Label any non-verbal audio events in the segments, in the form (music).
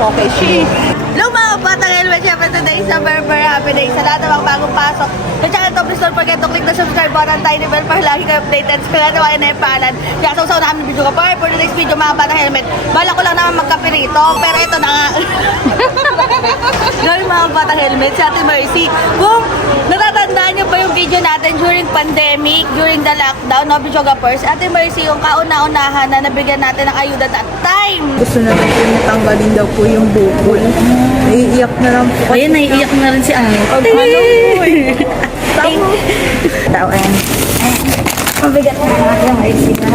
okay she. Mga batang helmet, syempre today is a very very happy day sa lahat ng mga bagong pasok. Sa channel to, please don't forget to click the subscribe button, tiny bell para lagi kayo updated. Sa kaya nawain na yung pangalan. Kaya sa usaw namin video ka pa. For today's video mga batang helmet, bala ko lang naman magkape rito. Pero ito na nga. (laughs) Ngayon mga batang helmet, si Ate Mercy. Kung natatandaan niyo pa yung video natin during pandemic, during the lockdown, no, first. Ate Mercy, yung kauna-unahan na nabigyan natin ng ayuda that time. Gusto na lang po niya tanggalin daw po yung bukol. Naiiyak na lang po. Ayun, naiiyak na rin si Ate. Pag ano po eh. Tama. Tawan. Mabigat na nga yung IC na.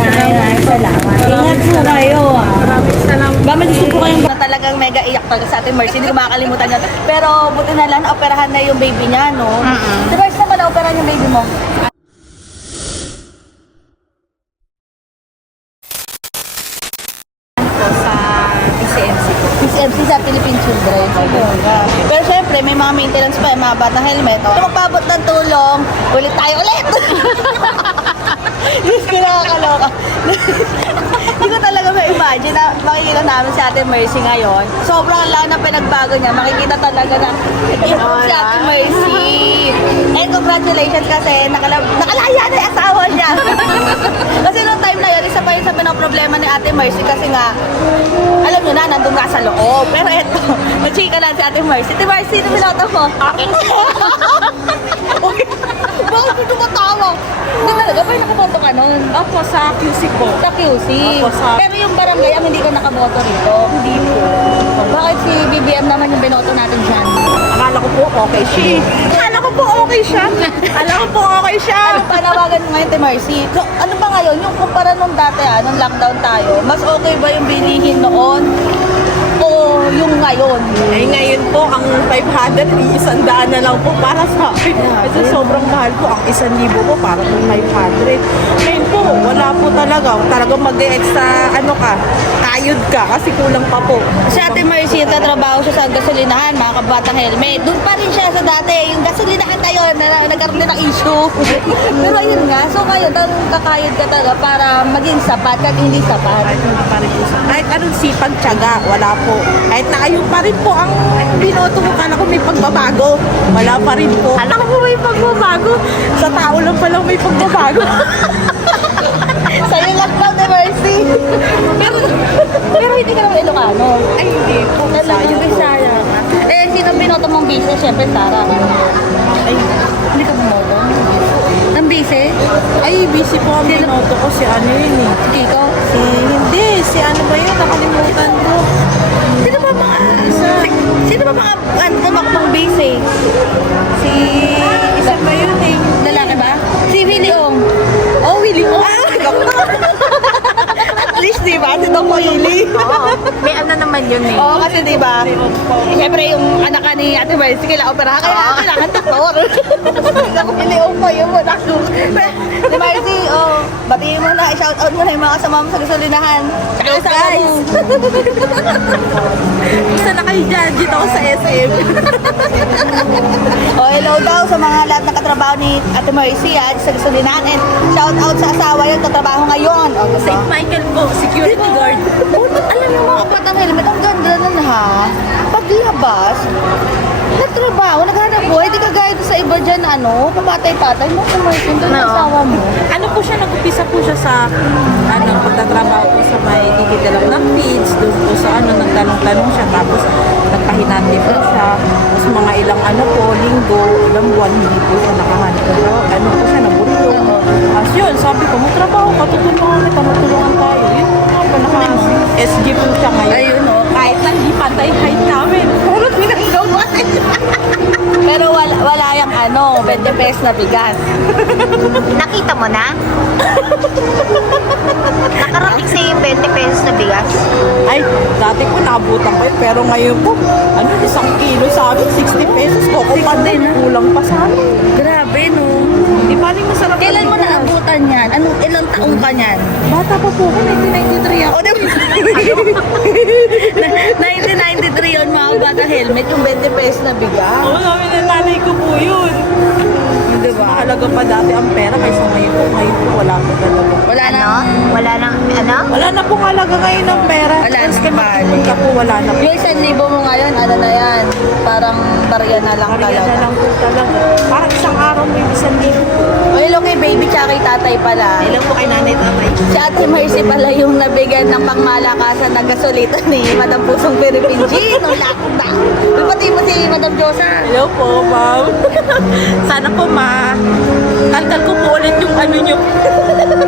Salamat. Ingat po kayo ah. Maraming salamat. Ba, gusto po kayong na talagang mega iyak talaga sa ating Mercy. Hindi ko makakalimutan yun. Pero buti na lang, operahan na yung baby niya, no? Si Mercy naman, operahan yung baby mo. sa PCMC sa Philippine Children. Pero syempre, may mga maintenance pa, mga batang helmet. Oh. Magpabot ng tulong, ulit tayo ulit! (laughs) Diyos ko nakakaloka. (laughs) Ma-imagine na makikita namin si Ate Mercy ngayon. Sobrang lang na pinagbago niya. Makikita talaga na improve si Ate Mercy. And congratulations kasi nakala nakalaya na yung asawa niya. (laughs) kasi noong time na yun, isa pa yun sa pinaproblema ni Ate Mercy kasi nga, alam nyo na, nandun nga sa loob. Pero eto, (laughs) nag-chika lang si Ate Mercy. Ate Mercy, ito binoto mo. (laughs) Bakit hindi mo tawa? Hindi talaga ba nakaboto ka nun? Opo, sa QC po. Sa QC. Opo, sa- Pero yung barangay ang hindi ko nakaboto rito. Hindi po. Bakit si BBM naman yung binoto natin dyan? Akala ko po okay she. Akala ko po okay siya. Akala ko po okay siya. Ano panawagan mo ngayon, Te Mercy? So, ano ba ngayon, yung kumpara nung dati, ah, nung lockdown tayo, mas okay ba yung bilihin noon o yung ngayon? Eh ngayon po, ang 500, isang daan na lang po para sa akin. Kasi sobrang mahal po. Ang isang libo po para po 500. Ngayon po, wala po talaga. Talagang mag-extra, ano ka, kayod ka kasi kulang pa po. Si Ate Mercy, nagtatrabaho siya sa gasolinahan, mga kabatang helmet. Doon pa rin siya sa dati, yung gasolinahan tayo, na, na nagkaroon din ng issue. (laughs) Pero ayun nga, so ngayon, talagang kakayod ka talaga para maging sapat at hindi sapat. Kahit hindi pa rin po sa- Kahit anong sipag, tiyaga, wala po. Kahit na ayun pa rin po ang binoto ko, kala ko may pagbabago. Wala pa rin po. Alam ko may pagbabago. Sa tao lang palang may pagbabago. (laughs) Sa'yo lang daw, Ate Mercy. pero, pero hindi ka naman Ilocano. Ay, hindi po. Talagang Bisaya. Eh, sino binoto mong bise? Siyempre, Sara. Ay, Hindi ka bumoto? Ang bise? Ay, busy po ang binoto ko si ano yun eh. Kiko? Si, hindi, si ano ba yun? Nakalimutan ko. Sino ba mga... Si, sino ba mga ano, tumakbong bise? Si, Ano naman yun eh. Oo, kasi di ba? Siyempre, yung anak ka ni Ate Mercy, kailangan operahan. Kaya kailangan doktor. (laughs) Ako, iliong pa yun mo. Ate Mercy, oh, batiin mo na. I-shout out mo na yung mga kasama mo sa gasolinahan. Hello, guys! (laughs) Isa na kayo dyan, dito ako sa SM. (laughs) sa mga lahat na katrabaho ni Ate Mercy ah, sa gasolinahan. And shout out sa asawa yun, katrabaho ngayon. Oh, diba? St. Michael po, security guard. Oh, alam mo mga kapatang helmet, ang ganda nun ha. Paglabas, nagtrabaho, naghanap buhay, di kagaya doon sa iba dyan, ano, papatay-patay mo, kumasin doon ang asawa mo. Ano po siya, nag-upisa po siya sa, ano, pagtatrabaho po sa may kikitilang ng kids, doon po sa ano, nagtanong-tanong siya, tapos nagpahinati po siya, ano po, linggo, ilang buwan, hindi po siya nakahanap. Pero ano po siya, nabulong. Tapos yun, sabi ko, magtrabaho ka, tutulungan kita, magtulungan tayo. Yun nga po, naka-SG po siya ngayon. Ayun, oh. Kahit na hindi pantay height namin. Pero 20 pesos na bigas. (laughs) Nakita mo na? Nakarating sa'yo yung 20 pesos na bigas. Ay, dati ko nabutan ko yun, pero ngayon po, ano, isang kilo sa akin, 60 pesos ko. Kung paano, kulang pa sa. Grabe, no? Di ba rin masarap Kailan mo naabutan yan? Ano, ilang taong ka yan? Bata pa po ko, 1993 ako. 1990 (laughs) naka-helmet yung 20 pesos na bigas. Oo, oh, sabi ng nanay ko po yun. Di ba? Mahalaga pa dati ang pera kaysa ngayon po. Ngayon po, wala po talaga. Wala na. Ano? Wala nang, ano? Wala na pong halaga ngayon ng pera. Wala kaya bali. magpupunta po, wala na po. Yung isang libo mo ngayon, ano na yan? Parang barya na lang na talaga. lang po talaga. Parang isang araw mo yung isang libo. O, hello kay baby tsaka kay tatay pala. Hello po kay nanay tatay. Si Ate Mercy pala yung nabigyan ng pangmalakasan na gasolita ni Madam Pusong Philippine G. Nung lockdown. Pati mo si Madam Josa. Hello po, ma'am. (laughs) Sana po ma kalkal ko po ulit yung ano nyo.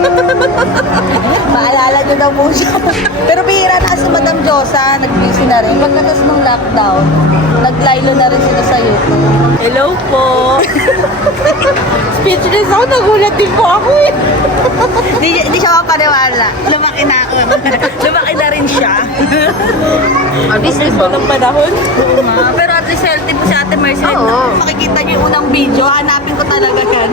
(laughs) Maalala niyo daw po siya. Pero bihira na si Madam Josa, nag-busy na rin. Pagkatas ng lockdown, naglaylo na rin sila sa YouTube. Hello po. Speechless ako, nagulat din po ako eh. Di, di siya mapaniwala. Lumaki na ako. (laughs) Lumaki na rin siya. Business po ng panahon. Pero at least healthy po si Ate Mercy. Oo. Makikita niyo yung unang video, hanapin ko talaga yan.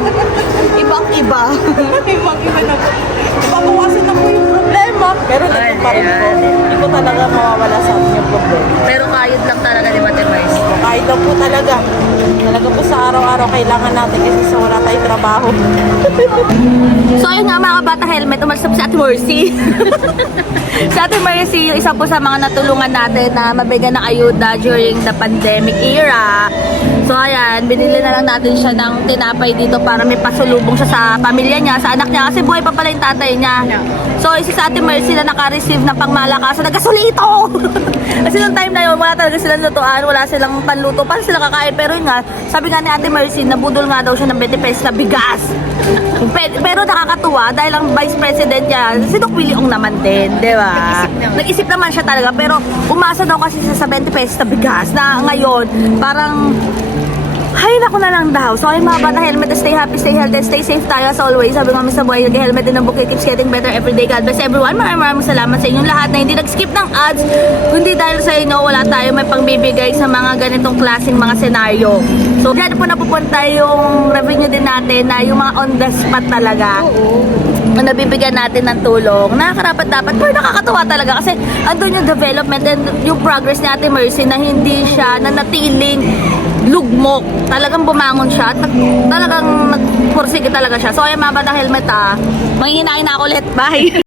Ibang iba. (laughs) Ibang iba na po. Nababawasan na po yung problema. Pero nandun pa rin po. Hindi ko talaga mawawala sa akin yung problema. Pero kayod lang talaga Kahit daw po talaga. Talaga po sa araw-araw kailangan natin kasi sa wala tayong trabaho. (laughs) So ayun nga mga bata helmet, po si Ate Mercy. (laughs) si Ate Mercy, yung isa po sa mga natulungan natin na mabigyan ng ayuda during the pandemic era. So ayan, binili na lang natin siya ng tinapay dito para may pasulubong siya sa pamilya niya, sa anak niya, kasi buhay pa pala yung tatay niya. So isa sa Ate Mercy na naka-receive ng pangmalakasan, nagasolito! (laughs) kasi nung time na yun, wala talaga silang lutuan, wala silang panluto, para sila kakain. Pero yun nga, sabi nga ni Ate Mercy, nabudol nga daw siya ng 20 pesos na bigas. (laughs) Pe- Pero nakakatuwa dahil ang vice president niya, si Doc Willie Ong naman din, di ba? Nag-isip naman siya talaga pero umasa daw kasi siya sa 20 pesos na bigas na ngayon parang hay naku na lang daw. So ay mga bata helmet, stay happy, stay healthy, stay safe tayo as always. Sabi nga sa buhay, yung helmet din ang bukay keeps getting better every day. God bless everyone. Maraming maraming salamat sa inyong lahat na hindi nag-skip ng ads. Kundi dahil sa inyo, wala tayo may pangbibigay sa mga ganitong klaseng mga senaryo. So dyan po napupunta yung revenue din natin na yung mga on the spot talaga na nabibigyan natin ng tulong. Nakakarapat dapat, pero nakakatuwa talaga kasi andun yung development and yung progress ni Ate Mercy na hindi siya nanatiling lugmok. Talagang bumangon siya at talagang nagpursige talaga siya. So, ay mga bata helmet ah. Manghihinain na ako ulit. Bye! (laughs)